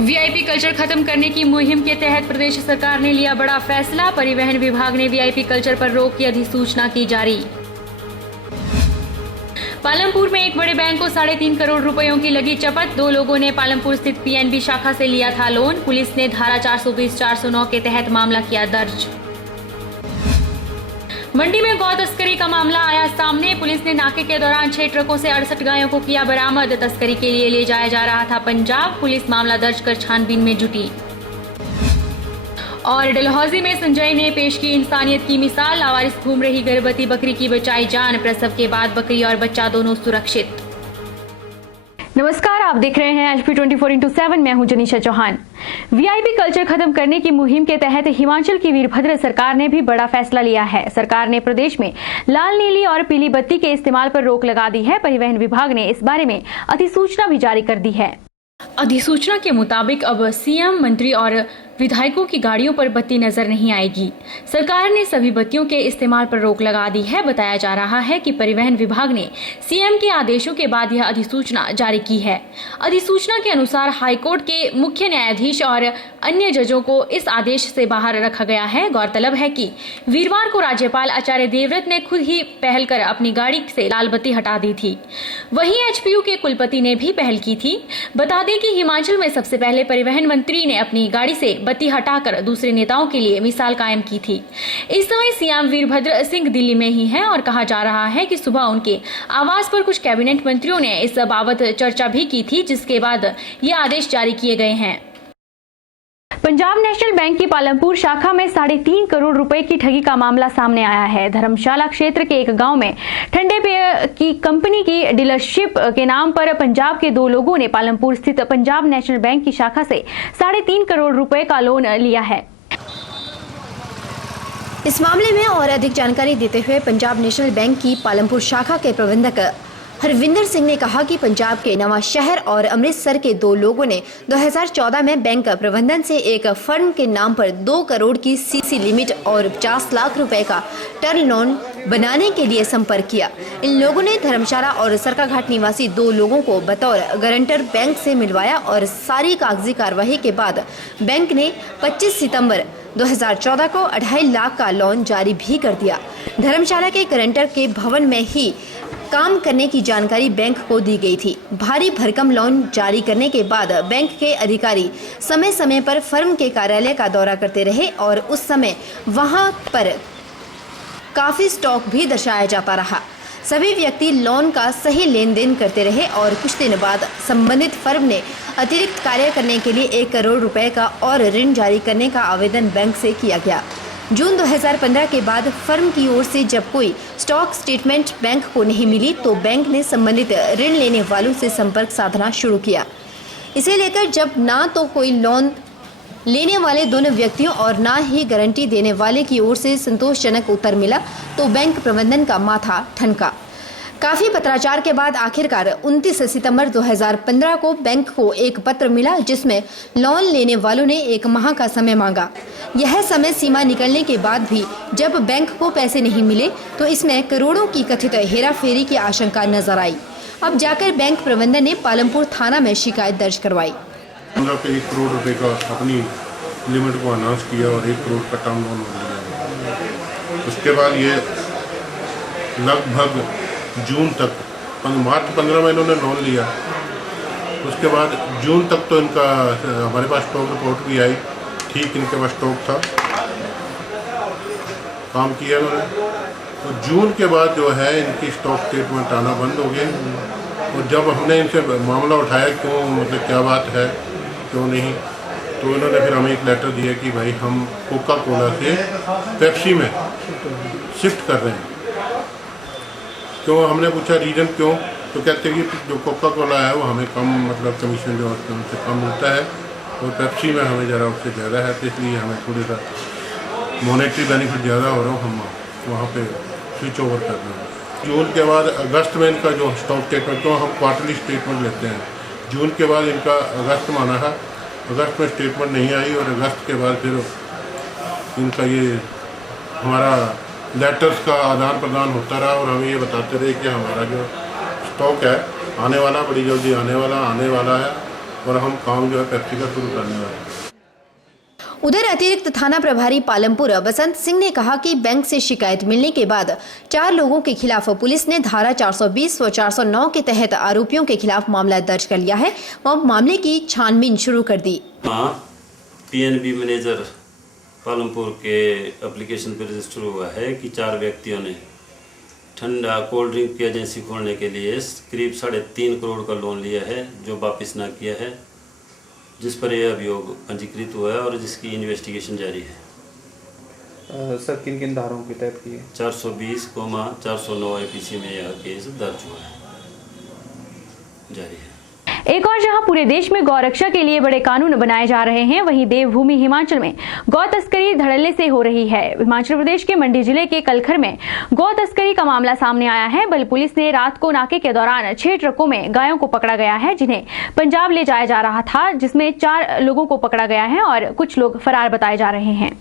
VIP culture खत्म करने की मुहिम के तहत प्रदेश सरकार ने लिया बड़ा फैसला। परिवहन विभाग ने वीआईपी कल्चर पर रोक की अधिसूचना की जारी। पालमपुर में एक बड़े बैंक को 3.5 करोड़ रुपयों की लगी चपत। 2 लोगों ने पालमपुर स्थित पीएनबी शाखा से लिया था लोन। पुलिस ने धारा 420-409 के तहत मामला किया दर्ज। मंडी में गौ तस्करी का मामला आया सामने। पुलिस ने नाके के दौरान 6 ट्रकों से 68 गायों को किया बरामद। तस्करी के लिए ले जाया जा रहा था पंजाब। पुलिस मामला दर्ज कर छानबीन में जुटी। और डलहौजी में संजय ने पेश की इंसानियत की मिसाल। लावारिस घूम रही गर्भवती बकरी की बचाई जान। प्रसव के बाद बकरी और बच्चा दोनों सुरक्षित। नमस्कार, आप देख रहे हैं HP 24x7। मैं हूं जनीशा चौहान। वीआईपी कल्चर खत्म करने की मुहिम के तहत हिमाचल की वीरभद्र सरकार ने भी बड़ा फैसला लिया है। सरकार ने प्रदेश में लाल, नीली और पीली बत्ती के इस्तेमाल पर रोक लगा दी है। परिवहन विभाग ने इस बारे में अधिसूचना भी जारी कर दी है। अधिसूचना के मुताबिक अब सीएम, मंत्री और विधायकों की गाड़ियों पर बत्ती नजर नहीं आएगी। सरकार ने सभी बत्तियों के इस्तेमाल पर रोक लगा दी है। बताया जा रहा है कि परिवहन विभाग ने सीएम के आदेशों के बाद यह अधिसूचना जारी की है। अधिसूचना के अनुसार हाईकोर्ट के मुख्य न्यायाधीश और अन्य जजों को इस आदेश से बाहर रखा गया है। गौरतलब है कि वीरवार को राज्यपाल आचार्य देवव्रत ने खुद ही पहल कर अपनी गाड़ी से लाल बत्ती हटा दी थी। वहीं एचपीयू के कुलपति ने भी पहल की थी। बता दें कि हिमाचल में सबसे पहले परिवहन मंत्री ने अपनी गाड़ी से बत्ती हटाकर दूसरे नेताओं के लिए मिसाल कायम की थी। इस समय सीएम वीरभद्र सिंह दिल्ली में ही हैं और कहा जा रहा है कि सुबह उनके आवास पर कुछ कैबिनेट मंत्रियों ने इस बाबत चर्चा भी की थी, जिसके बाद ये आदेश जारी किए गए हैं। पंजाब नेशनल बैंक की पालमपुर शाखा में 3.5 करोड़ रुपए की ठगी का मामला सामने आया है। धर्मशाला क्षेत्र के एक गांव में ठंडे पेय की कंपनी की डीलरशिप के नाम पर पंजाब के 2 लोगों ने पालमपुर स्थित पंजाब नेशनल बैंक की शाखा से 3.5 करोड़ रुपए का लोन लिया है। इस मामले में और अधिक जानकारी देते हुए पंजाब नेशनल बैंक की पालमपुर शाखा के प्रबंधक हरविंदर सिंह ने कहा कि पंजाब के नवा शहर और अमृतसर के 2 लोगों ने 2014 में बैंक प्रबंधन से एक फर्म के नाम पर 2 करोड़ की सीसी लिमिट और 50 लाख रुपए का टर्म लोन बनाने के लिए संपर्क किया। इन लोगों ने धर्मशाला और सरकाघाट निवासी 2 लोगों को बतौर गारंटर बैंक से मिलवाया और सारी कागजी कार्यवाही के बाद बैंक ने 25 सितंबर 2014 को 2.5 लाख का लोन जारी भी कर दिया। धर्मशाला के गारंटर के भवन में ही काम करने की जानकारी बैंक को दी गई थी। भारी भरकम लोन जारी करने के बाद बैंक के अधिकारी समय समय पर फर्म के कार्यालय का दौरा करते रहे और उस समय वहां पर काफी स्टॉक भी दर्शाया जाता रहा। सभी व्यक्ति लोन का सही लेन देन करते रहे और कुछ दिन बाद संबंधित फर्म ने अतिरिक्त कार्य करने के लिए 1 करोड़ रुपए का और ऋण जारी करने का आवेदन बैंक से किया गया। जून 2015 के बाद फर्म की ओर से जब कोई स्टॉक स्टेटमेंट बैंक को नहीं मिली तो बैंक ने संबंधित ऋण लेने वालों से संपर्क साधना शुरू किया। इसे लेकर जब ना तो कोई लोन लेने वाले दोनों व्यक्तियों और ना ही गारंटी देने वाले की ओर से संतोषजनक उत्तर मिला तो बैंक प्रबंधन का माथा ठनका। काफी पत्राचार के बाद आखिरकार 29 सितंबर 2015 को बैंक को एक पत्र मिला जिसमें लोन लेने वालों ने 1 माह का समय मांगा। यह समय सीमा निकलने के बाद भी जब बैंक को पैसे नहीं मिले तो इसमें करोड़ों की कथित हेराफेरी की आशंका नजर आई। अब जाकर बैंक प्रबंधन ने पालमपुर थाना में शिकायत दर्ज करवाई। 1 करोड़ रुपए का अपनी लिमिट को अनाउंस किया और 1 करोड़ का टर्म लोन लिया। उसके बाद ये लगभग जून तक, मार्च 15 में इन्होंने लोन लिया। उसके बाद जून तक तो इनका हमारे पास स्टॉक रिपोर्ट भी आई, ठीक इनके पास स्टॉक था, काम किया उन्होंने। तो जून के बाद जो है इनकी स्टॉक स्टेटमेंट आना बंद हो गया। और जब हमने इनसे मामला उठाया क्यों, मतलब क्या बात है, क्यों नहीं, तो इन्होंने फिर हमें एक लेटर दिया कि भाई हम कोका कोला से पेप्सी में शिफ्ट कर रहे हैं। क्यों, हमने पूछा रीज़न क्यों, तो कहते हैं कि जो कोका कोला है वो हमें कम, मतलब कमीशन जो है उनसे कम मिलता है और पेप्सी में हमें ज़रा उससे ज़्यादा है, तो इसलिए हमें थोड़ा सा मॉनेटरी बेनिफिट ज़्यादा हो रहा हो, हम वहाँ पे स्विच ओवर कर रहे हैं। जून के बाद अगस्त में इनका जो स्टॉक स्टेटमेंट, तो हम क्वार्टरली स्टेटमेंट लेते हैं, जून के बाद इनका अगस्त में आना है, अगस्त में स्टेटमेंट नहीं आई और अगस्त के बाद फिर इनका ये हमारा लेटर्स का आदान प्रदान होता रहा और हमें ये बताते रहे कि हमारा जो स्टॉक है आने वाला, बड़ी जल्दी आने वाला है, और हम काम जो है पेप्सी का शुरू करने वाले हैं। उधर अतिरिक्त थाना प्रभारी पालमपुर बसंत सिंह ने कहा कि बैंक से शिकायत मिलने के बाद 4 लोगों के खिलाफ पुलिस ने धारा 420 व 409 के तहत आरोपियों के खिलाफ मामला दर्ज कर लिया है और मामले की छानबीन शुरू कर दी। पीएनबी मैनेजर पालमपुर के एप्लीकेशन पर रजिस्टर हुआ है कि 4 व्यक्तियों ने ठंडा कोल्ड ड्रिंक की एजेंसी खोलने के लिए करीब 3.5 करोड़ का लोन लिया है, जो वापस ना किया है, जिस पर यह अभियोग पंजीकृत हुआ है और जिसकी इन्वेस्टिगेशन जारी है। सर किन किन धाराओं के तहत की है? 420/409 APC में यह केस दर्ज हुआ है, जारी है। एक और जहां पूरे देश में गौरक्षा के लिए बड़े कानून बनाए जा रहे हैं, वहीं देवभूमि हिमाचल में गौ तस्करी धड़ल्ले से हो रही है। हिमाचल प्रदेश के मंडी जिले के कलखर में गौ तस्करी का मामला सामने आया है। बल पुलिस ने रात को नाके के दौरान 6 ट्रकों में गायों को पकड़ा गया है, जिन्हें पंजाब ले जाया जा रहा था, जिसमें 4 लोगों को पकड़ा गया है और कुछ लोग फरार बताए जा रहे हैं।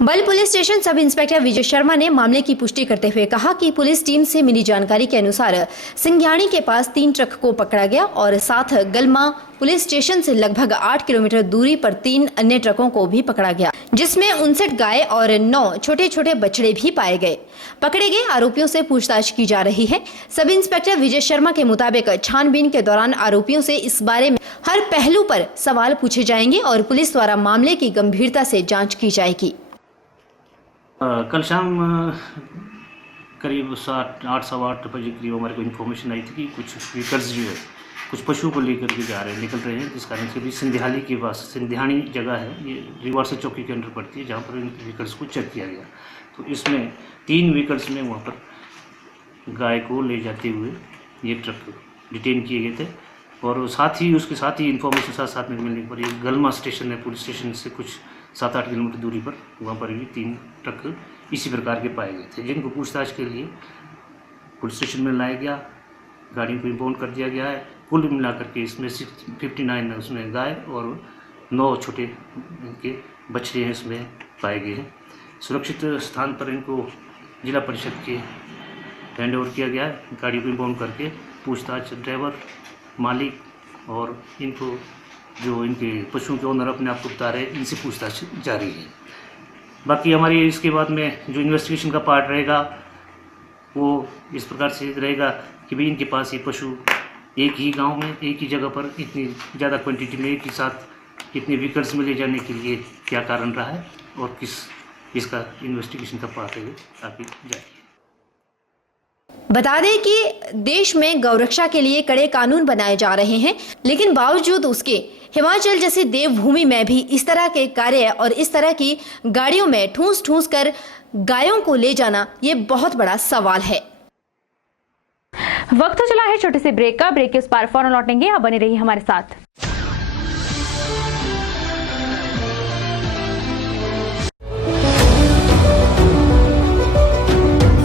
बल police station sub inspector Vijay Sharma ने मामले की पुष्टि करते हुए कहा कि पुलिस टीम से मिली जानकारी के अनुसार सिंघियाणी के पास 3 ट्रक को पकड़ा गया और साथ गलमा पुलिस स्टेशन से लगभग 8 किलोमीटर दूरी पर 3 अन्य ट्रकों को भी पकड़ा गया, जिसमें 59 गाय और 9 छोटे छोटे बछड़े भी पाए गए। पकड़े गए आरोपियों से पूछताछ की जा रही है। सब इंस्पेक्टर विजय शर्मा के मुताबिक छानबीन के दौरान आरोपियों से इस बारे में हर पहलू पर सवाल पूछे जाएंगे और पुलिस द्वारा मामले की गंभीरता से जाँच की जाएगी। कल शाम करीब 8-8:15 बजे करीब हमारे को इन्फॉर्मेशन आई थी कि कुछ व्हीकल्स जो है कुछ पशुओं को लेकर के निकल रहे हैं, जिस कारण से भी सिंधियाली के पास सिंधियाणी जगह है, ये रिवर से चौकी के अंदर पड़ती है, जहाँ पर इन व्हीकल्स को चेक किया गया। तो इसमें 3 व्हीकल्स में वहाँ पर गाय को ले जाते हुए ये ट्रक डिटेन किए गए थे और उसके साथ ही इन्फॉर्मेशन साथ में मिलने पर ये गलमा स्टेशन है, पुलिस स्टेशन से कुछ 7-8 किलोमीटर दूरी पर वहाँ पर भी 3 ट्रक इसी प्रकार के पाए गए थे, जिनको पूछताछ के लिए पुलिस स्टेशन में लाया गया, गाड़ियों को इम्पाउंड कर दिया गया है। कुल मिलाकर के इसमें 59 उसमें गाय और 9 छोटे इनके बछड़े हैं इसमें पाए गए हैं। सुरक्षित स्थान पर इनको जिला परिषद के हैंड ओवर किया गया है। गाड़ी को इम्पाउंड करके पूछताछ ड्राइवर, मालिक और इनको जो इनके पशुओं के ओनर अपने आप को बता रहे हैं, इनसे पूछताछ जारी है। बाकी हमारी इसके बाद में जो इन्वेस्टिगेशन का पार्ट रहेगा वो इस प्रकार से रहेगा कि भाई इनके पास ये पशु एक ही गांव में एक ही जगह पर इतनी ज़्यादा क्वांटिटी में एक ही साथ इतने व्हीकल्स में ले जाने के लिए क्या कारण रहा है और किस इसका इन्वेस्टिगेशन का पार्ट है आगे जाए। बता दें कि देश में गौरक्षा के लिए कड़े कानून बनाए जा रहे हैं, लेकिन बावजूद उसके हिमाचल जैसी देवभूमि में भी इस तरह के कार्य और इस तरह की गाड़ियों में ठूस कर गायों को ले जाना ये बहुत बड़ा सवाल है। वक्त चला है छोटे से ब्रेक का। ब्रेक के उस पार फौरन लौटेंगे, आप बने रहिए हमारे साथ।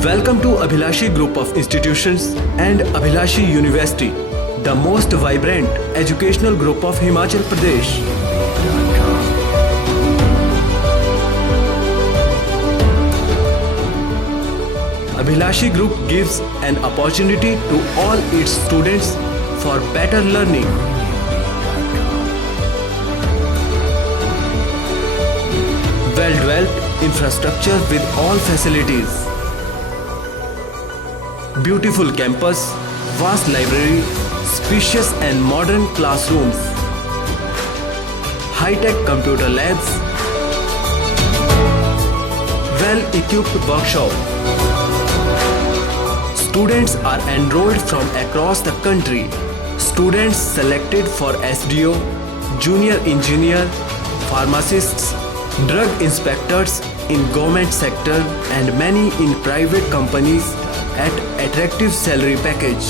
Welcome to Abhilashi Group of Institutions and Abhilashi University, the most vibrant educational group of Himachal Pradesh. Abhilashi Group gives an opportunity to all its students for better learning. Well-developed infrastructure with all facilities. Beautiful campus, vast library, spacious and modern classrooms, high-tech computer labs, well-equipped workshop. Students are enrolled from across the country. Students selected for SDO, junior engineer, pharmacists, drug inspectors in government sector and many in private companies at attractive salary package.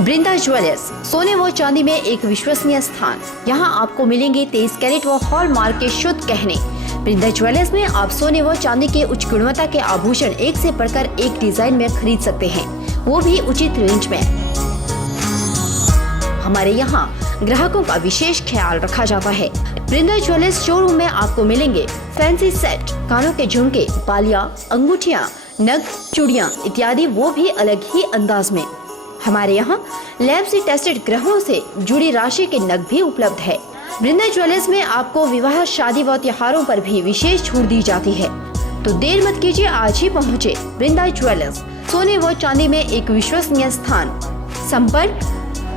Brinda jewellers, सोने व चांदी में एक विश्वसनीय स्थान। यहाँ आपको मिलेंगे 23 कैरेट व हॉलमार्क के शुद्ध गहने। बृंदा ज्वेलर्स में आप सोने व चांदी के उच्च गुणवत्ता के आभूषण एक से बढ़कर एक डिजाइन में खरीद सकते हैं, वो भी उचित रेंज में। हमारे यहाँ ग्राहकों का विशेष ख्याल रखा जाता है। वृंदा ज्वेलर्स शोरूम में आपको मिलेंगे फैंसी सेट, कानों के झुमके, बालियां, अंगूठियां, नग, चूड़ियां इत्यादि, वो भी अलग ही अंदाज में। हमारे यहाँ लैब से टेस्टेड ग्रहों से जुड़ी राशि के नग भी उपलब्ध है। वृंदा ज्वेलर्स में आपको विवाह, शादी व त्योहारों पर भी विशेष छूट दी जाती है। तो देर मत कीजिए, आज ही पहुँचे वृंदा ज्वेलर्स, सोने व चांदी में एक विश्वसनीय स्थान। संपर्क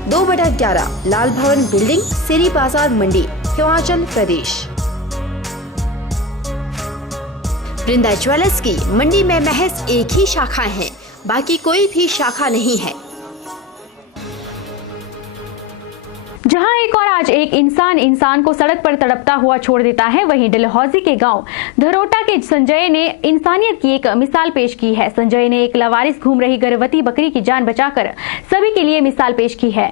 2/11 लाल भवन बिल्डिंग, सिरी बाजार, मंडी, हिमाचल प्रदेश। वृंदा ज्वेलर्स की मंडी में महज एक ही शाखा है, बाकी कोई भी शाखा नहीं है। जहां एक और आज एक इंसान को सड़क पर तड़पता हुआ छोड़ देता है, वहीं डलहौजी के गांव धरोटा के संजय ने इंसानियत की एक मिसाल पेश की है। संजय ने एक लावारिस घूम रही गर्भवती बकरी की जान बचाकर सभी के लिए मिसाल पेश की है।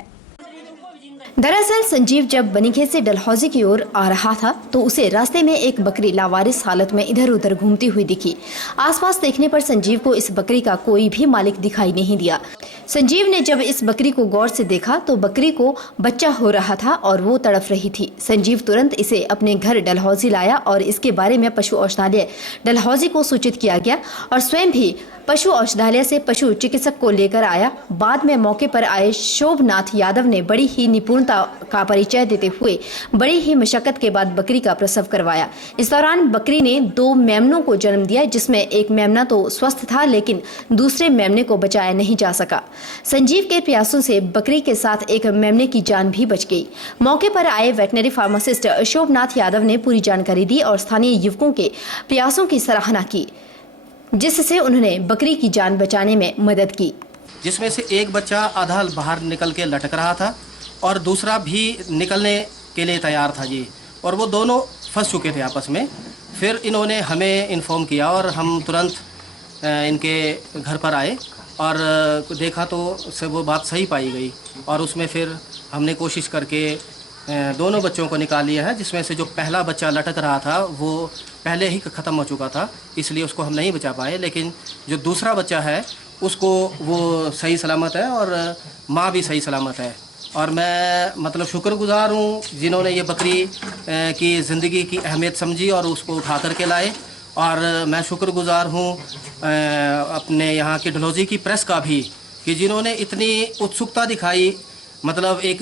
दरअसल संजीव जब बनीखेत से डलहौजी की ओर आ रहा था तो उसे रास्ते में एक बकरी लावारिस हालत में इधर उधर घूमती हुई दिखी। आसपास देखने पर संजीव को इस बकरी का कोई भी मालिक दिखाई नहीं दिया। संजीव ने जब इस बकरी को गौर से देखा तो बकरी को बच्चा हो रहा था और वो तड़प रही थी। संजीव तुरंत इसे अपने घर डलहौजी लाया और इसके बारे में पशु औषधालय डलहौजी को सूचित किया गया और स्वयं भी पशु औषधालय से पशु चिकित्सक को लेकर आया। बाद में मौके पर आए शोभनाथ यादव ने बड़ी ही निपुणता का परिचय देते हुए बड़ी ही मशक्कत के बाद बकरी का प्रसव करवाया। इस दौरान बकरी ने 2 मेमनों को जन्म दिया, जिसमें एक मेमना तो स्वस्थ था लेकिन दूसरे मेमने को बचाया नहीं जा सका। संजीव के प्रयासों से बकरी के साथ एक मेमने की जान भी बच गई। मौके पर आए वेटनरी फार्मासिस्ट शोभनाथ यादव ने पूरी जानकारी दी और स्थानीय युवकों के प्रयासों की सराहना की, जिससे उन्होंने बकरी की जान बचाने में मदद की। जिसमें से एक बच्चा आधा बाहर निकल के लटक रहा था और दूसरा भी निकलने के लिए तैयार था जी, और वो दोनों फंस चुके थे आपस में। फिर इन्होंने हमें इन्फॉर्म किया और हम तुरंत इनके घर पर आए और देखा तो वो बात सही पाई गई और उसमें फिर हमने कोशिश करके दोनों बच्चों को निकाल लिया है, जिसमें से जो पहला बच्चा लटक रहा था वो पहले ही ख़त्म हो चुका था, इसलिए उसको हम नहीं बचा पाए। लेकिन जो दूसरा बच्चा है उसको वो सही सलामत है और माँ भी सही सलामत है। और मैं मतलब शुक्रगुजार हूँ जिन्होंने ये बकरी की ज़िंदगी की अहमियत समझी और उसको उठा कर के लाए। और मैं शुक्रगुजार हूँ अपने यहाँ की डलहौजी की प्रेस का भी, कि जिन्होंने इतनी उत्सुकता दिखाई। मतलब एक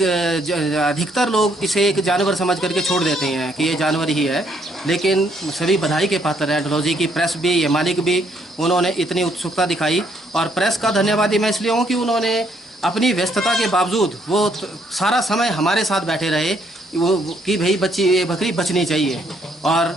अधिकतर लोग इसे एक जानवर समझ करके छोड़ देते हैं कि ये जानवर ही है, लेकिन सभी बधाई के पात्र है डलहौजी की प्रेस भी, ये मालिक भी, उन्होंने इतनी उत्सुकता दिखाई। और प्रेस का धन्यवादी मैं इसलिए हूँ कि उन्होंने अपनी व्यस्तता के बावजूद वो सारा समय हमारे साथ बैठे रहे वो कि भाई ये बकरी बचनी चाहिए। और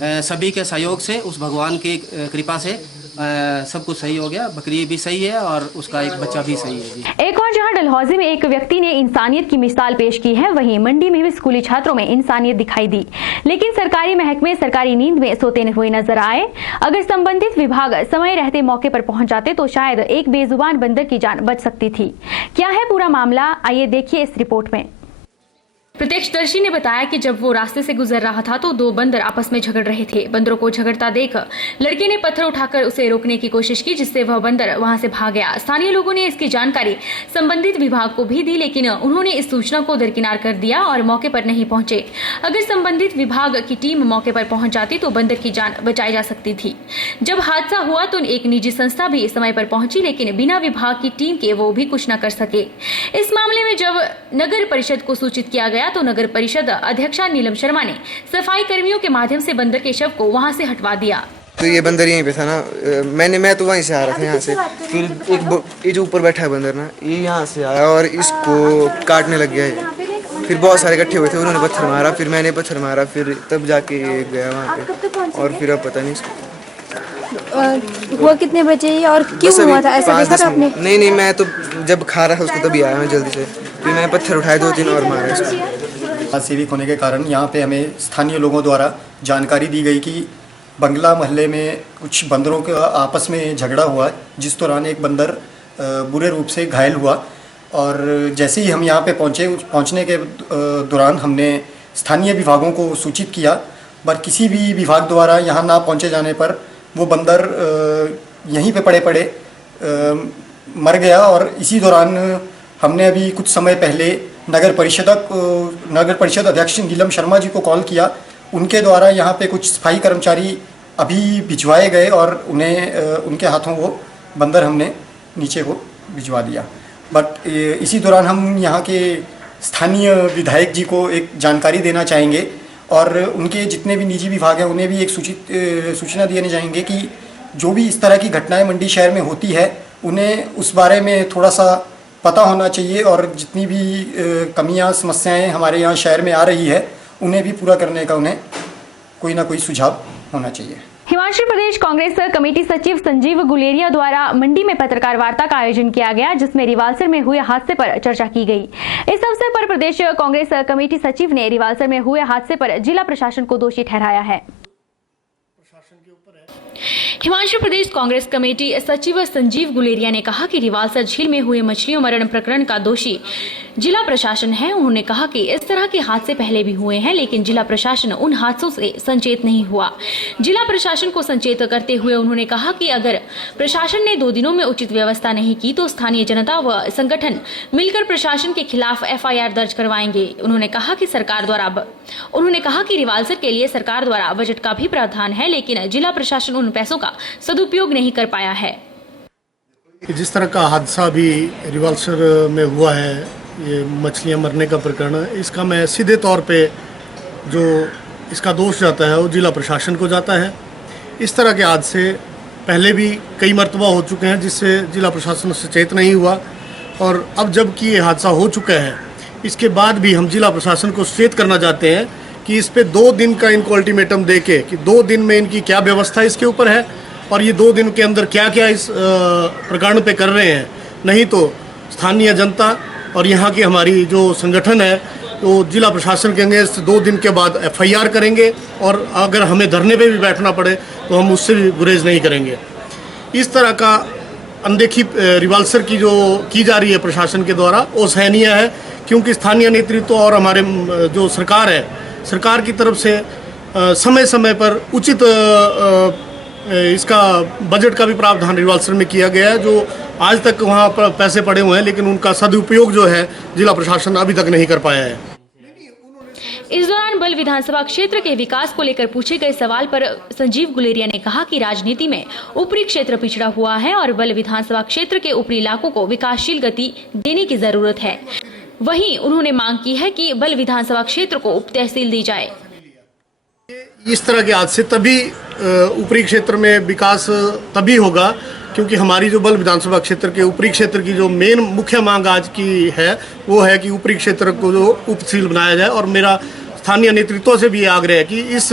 सभी के सहयोग से, उस भगवान की कृपा से सब कुछ सही हो गया। बकरी भी सही है और उसका एक बच्चा भी सही है जी। एक और जहां डलहौजी में एक व्यक्ति ने इंसानियत की मिसाल पेश की है, वहीं मंडी में भी स्कूली छात्रों में इंसानियत दिखाई दी, लेकिन सरकारी महकमे सरकारी नींद में सोते हुए नजर आए। अगर संबंधित विभाग समय रहते मौके पर पहुंच जाते तो शायद एक बेजुबान बंदर की जान बच सकती थी। क्या है पूरा मामला, आइए देखिए इस रिपोर्ट में। प्रत्यक्षदर्शी ने बताया कि जब वो रास्ते से गुजर रहा था तो 2 बंदर आपस में झगड़ रहे थे। बंदरों को झगड़ता देख लड़के ने पत्थर उठाकर उसे रोकने की कोशिश की, जिससे वह बंदर वहां से भाग गया। स्थानीय लोगों ने इसकी जानकारी संबंधित विभाग को भी दी, लेकिन उन्होंने इस सूचना को दरकिनार कर दिया और मौके पर नहीं पहुंचे। अगर संबंधित विभाग की टीम मौके पर पहुंच जाती तो बंदर की जान बचाई जा सकती थी। जब हादसा हुआ तो एक निजी संस्था भी समय पर पहुंची, लेकिन बिना विभाग की टीम के वो भी कुछ न कर सके। इस मामले में जब नगर परिषद को सूचित किया गया तो नगर परिषद अध्यक्षा नीलम शर्मा ने सफाई कर्मियों के माध्यम से बंदर के शव को वहां से हटवा दिया। तो ये बंदर यहीं पे था ना, मैं तो वहीं से आ रहा था यहाँ से। फिर ये जो ऊपर बैठा है बंदर ना, ये यहाँ से आया और इसको काटने लग गया है। फिर बहुत सारे इकट्ठे हुए थे, उन्होंने पत्थर मारा, फिर मैंने पत्थर मारा, फिर तब जाके गया वहाँ पे। और फिर अब पता नहीं इसको हुआ कितने बजे और क्यों हुआ था ऐसा देखा था आपने? नहीं, मैं तो जब खा रहा था उसको तभी आया मैं जल्दी से। फिर मैंने पत्थर उठाए 2-3 और मारा इसको। सेविक होने के कारण यहाँ पे हमें स्थानीय लोगों द्वारा जानकारी दी गई कि बंगला मोहल्ले में कुछ बंदरों का आपस में झगड़ा हुआ, जिस दौरान एक बंदर बुरे रूप से घायल हुआ। और जैसे ही हम यहाँ पे पहुँचने के दौरान हमने स्थानीय विभागों को सूचित किया, पर किसी भी विभाग द्वारा यहाँ ना पहुँचे जाने पर वो बंदर यहीं पे पड़े मर गया। और इसी दौरान हमने अभी कुछ समय पहले नगर परिषद अध्यक्ष नीलम शर्मा जी को कॉल किया। उनके द्वारा यहाँ पे कुछ सफाई कर्मचारी अभी भिजवाए गए और उन्हें उनके हाथों वो बंदर हमने नीचे को भिजवा दिया। बट इसी दौरान हम यहाँ के स्थानीय विधायक जी को एक जानकारी देना चाहेंगे और उनके जितने भी निजी विभाग हैं उन्हें भी एक सूचना देना चाहेंगे कि जो भी इस तरह की घटनाएं मंडी शहर में होती है उन्हें उस बारे में थोड़ा सा पता होना चाहिए और जितनी भी कमियां समस्याएं हमारे यहाँ शहर में आ रही है उन्हें भी पूरा करने का उन्हें कोई ना कोई सुझाव होना चाहिए। हिमाचल प्रदेश कांग्रेस कमेटी सचिव संजीव गुलेरिया द्वारा मंडी में पत्रकार वार्ता का आयोजन किया गया, जिसमें रिवाल्सर में हुए हादसे पर चर्चा की गई। इस अवसर पर प्रदेश कांग्रेस कमेटी सचिव ने रिवाल्सर में हुए हादसे पर जिला प्रशासन को दोषी ठहराया है। हिमाचल प्रदेश कांग्रेस कमेटी सचिव संजीव गुलेरिया ने कहा कि रिवाल्सर झील में हुए मछलियों मरण प्रकरण का दोषी जिला प्रशासन है। उन्होंने कहा कि इस तरह के हादसे पहले भी हुए हैं, लेकिन जिला प्रशासन उन हादसों से संचेत नहीं हुआ। जिला प्रशासन को संचेत करते हुए उन्होंने कहा कि अगर प्रशासन ने 2 दिनों में उचित व्यवस्था नहीं की तो स्थानीय जनता व संगठन मिलकर प्रशासन के खिलाफ FIR दर्ज करवाएंगे। उन्होंने कहा कि रिवाल्सर के लिए सरकार द्वारा बजट का भी प्रावधान है, लेकिन जिला प्रशासन उन पैसों का सदुपयोग नहीं कर पाया है। जिस तरह का हादसा भी रिवाल्सर में हुआ है, ये मछलियां मरने का प्रकरण, इसका मैं सीधे तौर पे जो इसका दोष जाता है वो जिला प्रशासन को जाता है। इस तरह के हादसे पहले भी कई मरतबा हो चुके हैं जिससे जिला प्रशासन सचेत नहीं हुआ, और अब जबकि ये हादसा हो चुका है इसके बाद भी हम जिला प्रशासन को सचेत करना चाहते हैं कि इस पे 2 दिन का इनको अल्टीमेटम दे के कि 2 दिन में इनकी क्या व्यवस्था इसके ऊपर है और ये 2 दिन के अंदर क्या क्या इस प्रकरण पे कर रहे हैं। नहीं तो स्थानीय जनता और यहाँ की हमारी जो संगठन है तो जिला प्रशासन के अगेंस्ट 2 दिन के बाद FIR करेंगे, और अगर हमें धरने पे भी बैठना पड़े तो हम उससे भी गुरेज नहीं करेंगे। इस तरह का अनदेखी रिवाल्सर की जो की जा रही है प्रशासन के द्वारा वो सहनीय है, क्योंकि स्थानीय नेतृत्व और हमारे जो सरकार है, सरकार की तरफ से समय समय पर उचित इसका बजट का भी प्रावधान रिवाल्सर में किया गया है, जो आज तक वहाँ पर पैसे पड़े हुए हैं, लेकिन उनका सदुपयोग जो है जिला प्रशासन अभी तक नहीं कर पाया है। इस दौरान बल विधानसभा क्षेत्र के विकास को लेकर पूछे गए सवाल पर संजीव गुलेरिया ने कहा कि राजनीति में ऊपरी क्षेत्र पिछड़ा हुआ है और बल विधानसभा क्षेत्र के ऊपरी इलाकों को विकासशील गति देने की जरूरत है। वहीं उन्होंने मांग की है कि बल विधानसभा क्षेत्र को उप तहसील दी जाए। इस तरह के हादसे तभी ऊपरी क्षेत्र में विकास तभी होगा क्योंकि हमारी जो बल विधानसभा क्षेत्र के ऊपरी क्षेत्र की जो मेन मुख्य मांग आज की है वो है कि ऊपरी क्षेत्र को जो उप तहसील बनाया जाए, और मेरा स्थानीय नेतृत्व से भी आग्रह है कि इस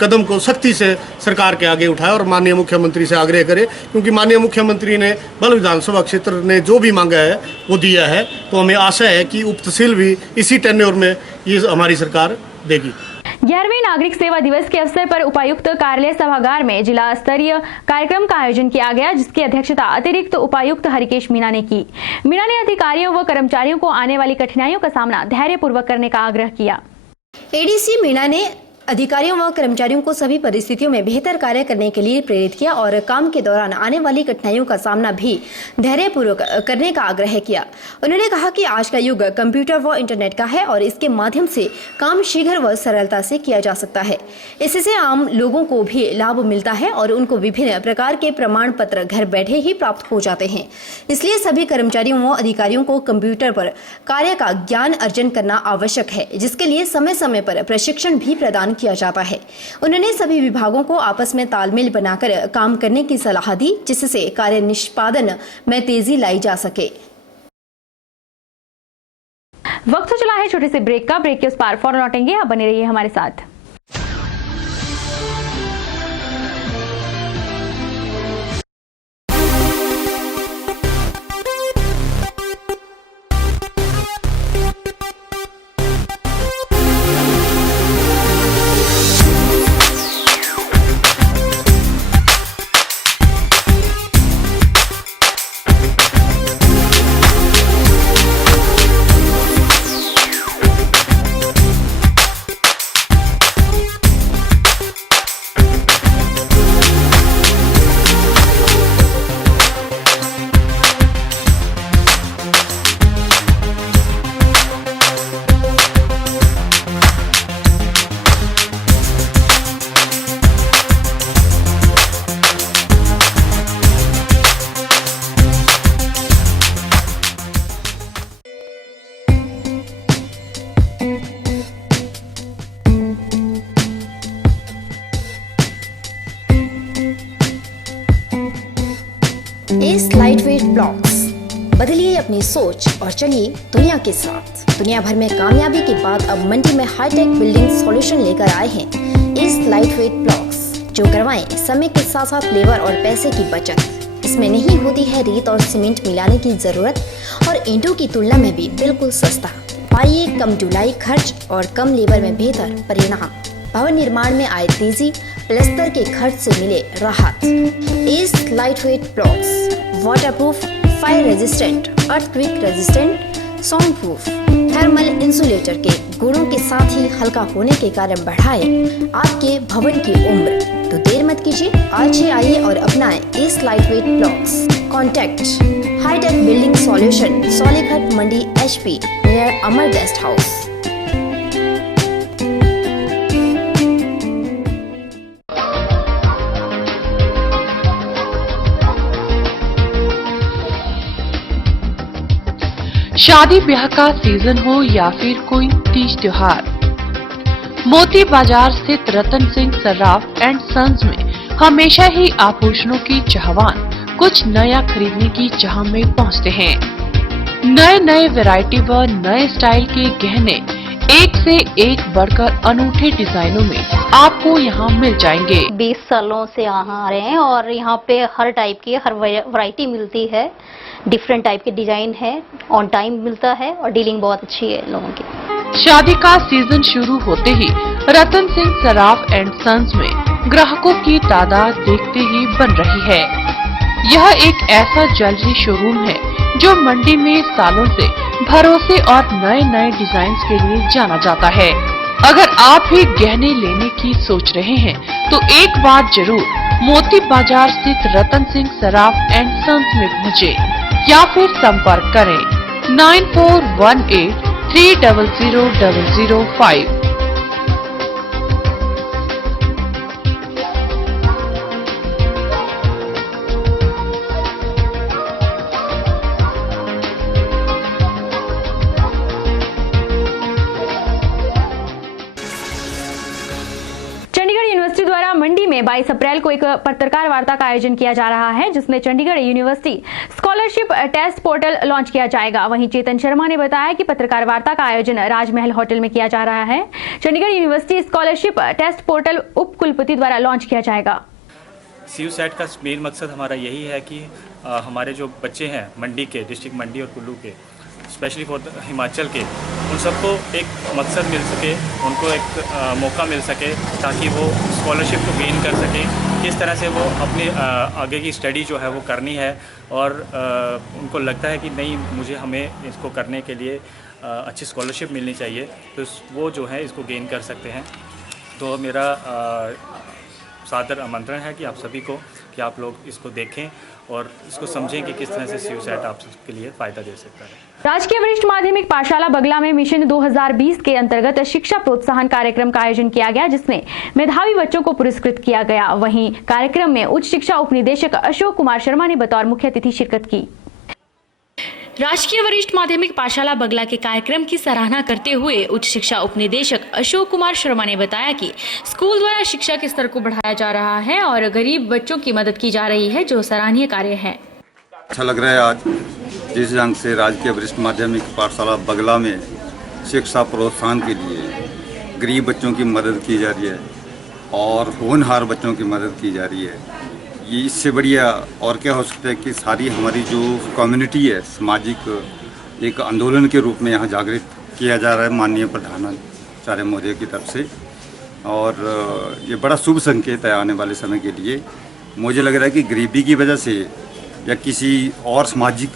कदम को सख्ती से सरकार के आगे उठाए और माननीय मुख्यमंत्री से आग्रह करे, क्योंकि माननीय मुख्यमंत्री ने बल विधानसभा क्षेत्र ने जो भी मांगा है वो दिया है। तो हमें आशा है कि उप तहसील भी इसी टेन्योर में ये हमारी सरकार देगी। 11वें नागरिक सेवा दिवस के अवसर पर उपायुक्त कार्यालय सभागार में जिला स्तरीय कार्यक्रम का आयोजन किया गया, जिसकी अध्यक्षता अतिरिक्त उपायुक्त हरिकेश मीणा ने की। मीणा ने अधिकारियों व कर्मचारियों को आने वाली कठिनाइयों का सामना धैर्यपूर्वक करने का आग्रह किया। ADC मीणा ने अधिकारियों व कर्मचारियों को सभी परिस्थितियों में बेहतर कार्य करने के लिए प्रेरित किया और काम के दौरान आने वाली कठिनाइयों का सामना भी धैर्यपूर्वक करने का आग्रह किया। उन्होंने कहा कि आज का युग कंप्यूटर व इंटरनेट का है और इसके माध्यम से काम शीघ्र व सरलता से किया जा सकता है। इससे आम लोगों को भी लाभ मिलता है और उनको विभिन्न प्रकार के प्रमाण पत्र घर बैठे ही प्राप्त हो जाते हैं। इसलिए सभी कर्मचारियों व अधिकारियों को कंप्यूटर पर कार्य का ज्ञान अर्जन करना आवश्यक है, जिसके लिए समय समय पर प्रशिक्षण भी प्रदान किया जाता है। उन्होंने सभी विभागों को आपस में तालमेल बनाकर काम करने की सलाह दी, जिससे कार्य निष्पादन में तेजी लाई जा सके। वक्त चला है छोटे से ब्रेक का। ब्रेक के उस पार फौरन लौटेंगे, आप बने रहिए हमारे साथ। इस लाइटवेट ब्लॉक्स, बदलिए अपनी सोच और चलिए दुनिया के साथ। दुनिया भर में कामयाबी के बाद अब मंडी में हाईटेक बिल्डिंग सॉल्यूशन लेकर आए हैं इस लाइटवेट ब्लॉक्स, जो करवाएं समय के साथ साथ लेबर और पैसे की बचत। इसमें नहीं होती है रेत और सीमेंट मिलाने की जरूरत और ईंटों की तुलना में भी बिल्कुल सस्ता। पाइए कम ढुलाई खर्च और कम लेबर में बेहतर परिणाम। भवन निर्माण में आए तेजी, प्लस्तर के खर्च से मिले राहत। इस lightweight blocks waterproof, fire resistant, earthquake resistant, sound proof, thermal insulator के गुणों के साथ ही हल्का होने के कारण बढ़ाए आपके भवन की उम्र। तो देर मत कीजिए, आज ही आइए और अपनाएं इस lightweight blocks. Contact Hitech building solution, Soleghat Mandi HP, near Amar guest house. शादी ब्याह का सीजन हो या फिर कोई तीज त्योहार, मोती बाजार स्थित रतन सिंह सर्राफ एंड सन्स में हमेशा ही आभूषणों की चाहवान कुछ नया खरीदने की चाह में पहुंचते हैं। नए नए वैरायटी व नए स्टाइल के गहने एक से एक बढ़कर अनूठे डिजाइनों में आपको यहाँ मिल जाएंगे। 20 सालों से यहाँ आ रहे हैं और यहाँ पे हर टाइप की हर वैरायटी मिलती है, डिफरेंट टाइप के डिजाइन है, ऑन टाइम मिलता है और डीलिंग बहुत अच्छी है लोगों की। शादी का सीजन शुरू होते ही रतन सिंह सर्राफ एंड सन्स में ग्राहकों की तादाद देखते ही बन रही है। यह एक ऐसा ज्वेलरी शोरूम है जो मंडी में सालों से भरोसे और नए नए डिजाइन के लिए जाना जाता है। अगर आप भी गहने लेने की सोच रहे हैं तो एक बार जरूर मोती बाजार स्थित रतन सिंह सर्राफ एंड सन्स में पहुँचे या फिर संपर्क करें 9418 300005। चंडीगढ़ यूनिवर्सिटी द्वारा मंडी में 22 अप्रैल को एक पत्रकार वार्ता का आयोजन किया जा रहा है, जिसमें Chandigarh university scholarship test portal launch किया जाएगा। वहीं चेतन शर्मा ने बताया कि पत्रकार वार्ता का आयोजन राजमहल होटल में किया जा रहा है। Chandigarh university scholarship test portal उप कुलपति द्वारा लॉन्च किया जाएगा। CUSAT का मेन मकसद हमारा यही है कि हमारे जो बच्चे हैं मंडी के, डिस्ट्रिक्ट मंडी और कुल्लू के, स्पेशली फॉर हिमाचल के, उन सबको एक मकसद मिल सके, उनको एक मौका मिल सके ताकि वो स्कॉलरशिप को गेन कर सकें, किस तरह से वो अपनी आगे की स्टडी जो है वो करनी है और उनको लगता है कि नहीं हमें इसको करने के लिए अच्छी स्कॉलरशिप मिलनी चाहिए, तो वो जो है इसको गेन कर सकते हैं। तो मेरा सादर आमंत्रण है कि आप सभी को कि आप लोग इसको देखें और इसको समझें कि किस तरह से CUSAT आपके लिए फ़ायदा दे सकता है। राजकीय वरिष्ठ माध्यमिक पाठशाला बगला में मिशन 2020 के अंतर्गत शिक्षा प्रोत्साहन कार्यक्रम का आयोजन किया गया, जिसमें मेधावी बच्चों को पुरस्कृत किया गया। वहीं कार्यक्रम में उच्च शिक्षा उपनिदेशक अशोक कुमार शर्मा ने बतौर मुख्य अतिथि शिरकत की। राजकीय वरिष्ठ माध्यमिक पाठशाला बगला के कार्यक्रम की सराहना करते हुए उच्च शिक्षा उपनिदेशक अशोक कुमार शर्मा ने बताया कि स्कूल द्वारा शिक्षा के स्तर को बढ़ाया जा रहा है और गरीब बच्चों की मदद की जा रही है, जो सराहनीय कार्य है। अच्छा लग रहा है आज जिस ढंग से राजकीय वरिष्ठ माध्यमिक पाठशाला बगला में शिक्षा प्रोत्साहन के लिए गरीब बच्चों की मदद की जा रही है और होनहार बच्चों की मदद की जा रही है। ये इससे बढ़िया और क्या हो सकता है कि सारी हमारी जो कम्युनिटी है, सामाजिक एक आंदोलन के रूप में यहाँ जागृत किया जा रहा है माननीय प्रधानाचार्य महोदय की तरफ से, और ये बड़ा शुभ संकेत है आने वाले समय के लिए। मुझे लग रहा है कि गरीबी की वजह से या किसी और सामाजिक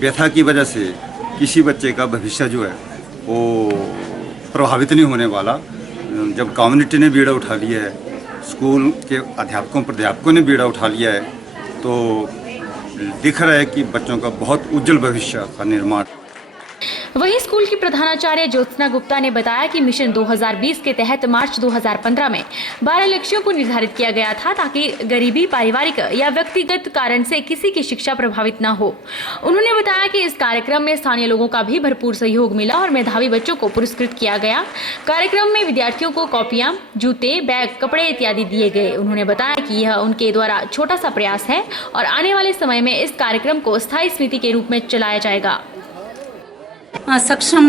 व्यथा की वजह से किसी बच्चे का भविष्य जो है वो प्रभावित नहीं होने वाला। जब कम्युनिटी ने बीड़ा उठा लिया है, स्कूल के प्राध्यापकों ने बीड़ा उठा लिया है, तो दिख रहा है कि बच्चों का बहुत उज्जवल भविष्य का निर्माण। वहीं स्कूल की प्रधानाचार्य ज्योत्सना गुप्ता ने बताया कि मिशन 2020 के तहत मार्च 2015 में 12 लक्ष्यों को निर्धारित किया गया था ताकि गरीबी, पारिवारिक या व्यक्तिगत कारण से किसी की शिक्षा प्रभावित न हो। उन्होंने बताया कि इस कार्यक्रम में स्थानीय लोगों का भी भरपूर सहयोग मिला और मेधावी बच्चों को पुरस्कृत किया गया। कार्यक्रम में विद्यार्थियों को कॉपियां, जूते, बैग, कपड़े इत्यादि दिए गए। उन्होंने बताया कि यह उनके द्वारा छोटा सा प्रयास है और आने वाले समय में इस कार्यक्रम को स्थायी समिति के रूप में चलाया जाएगा। सक्षम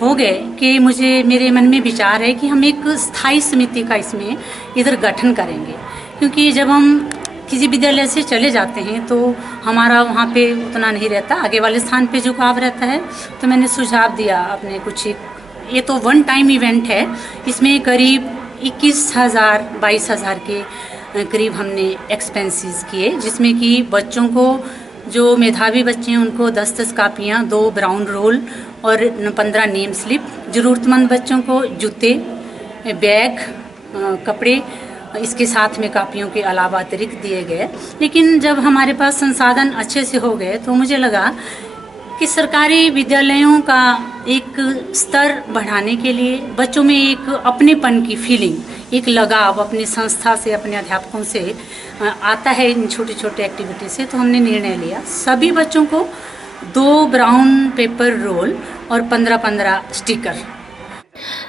हो गए कि मेरे मन में विचार है कि हम एक स्थायी समिति का इसमें इधर गठन करेंगे, क्योंकि जब हम किसी विद्यालय से चले जाते हैं तो हमारा वहाँ पे उतना नहीं रहता, आगे वाले स्थान पे झुकाव रहता है। तो मैंने सुझाव दिया अपने कुछ, ये तो वन टाइम इवेंट है, इसमें करीब 21,000-22,000 के करीब हमने एक्सपेंसेस किए, जिसमें कि बच्चों को, जो मेधावी बच्चे हैं उनको 10-10 कापियाँ, 2 ब्राउन रोल और 15 नेम स्लिप, ज़रूरतमंद बच्चों को जूते, बैग, कपड़े, इसके साथ में कापियों के अलावा अतिरिक्त दिए गए। लेकिन जब हमारे पास संसाधन अच्छे से हो गए तो मुझे लगा कि सरकारी विद्यालयों का एक स्तर बढ़ाने के लिए बच्चों में एक अपनेपन की फीलिंग, एक लगाव अपनी संस्था से, अपने अध्यापकों से आता है इन छोटे छोटे एक्टिविटी से। तो हमने निर्णय लिया सभी बच्चों को 2 ब्राउन पेपर रोल और 15-15 स्टिकर।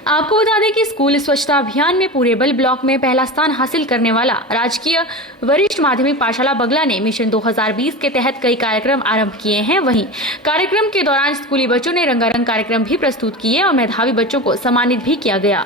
आपको बता दें कि स्कूल स्वच्छता अभियान में पूरेबल ब्लॉक में पहला स्थान हासिल करने वाला राजकीय वरिष्ठ माध्यमिक पाठशाला बगला ने मिशन 2020 के तहत कई कार्यक्रम आरंभ किए हैं। वहीं कार्यक्रम के दौरान स्कूली बच्चों ने रंगारंग कार्यक्रम भी प्रस्तुत किए और मेधावी बच्चों को सम्मानित भी किया गया।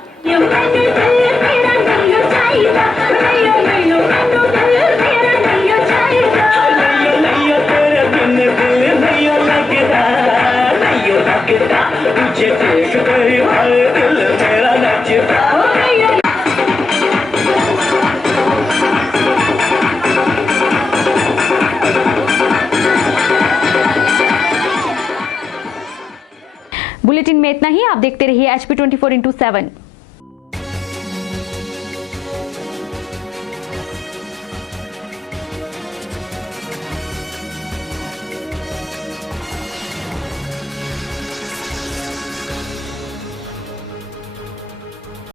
बुलेटिन में इतना ही। आप देखते रहिए HP 24/7।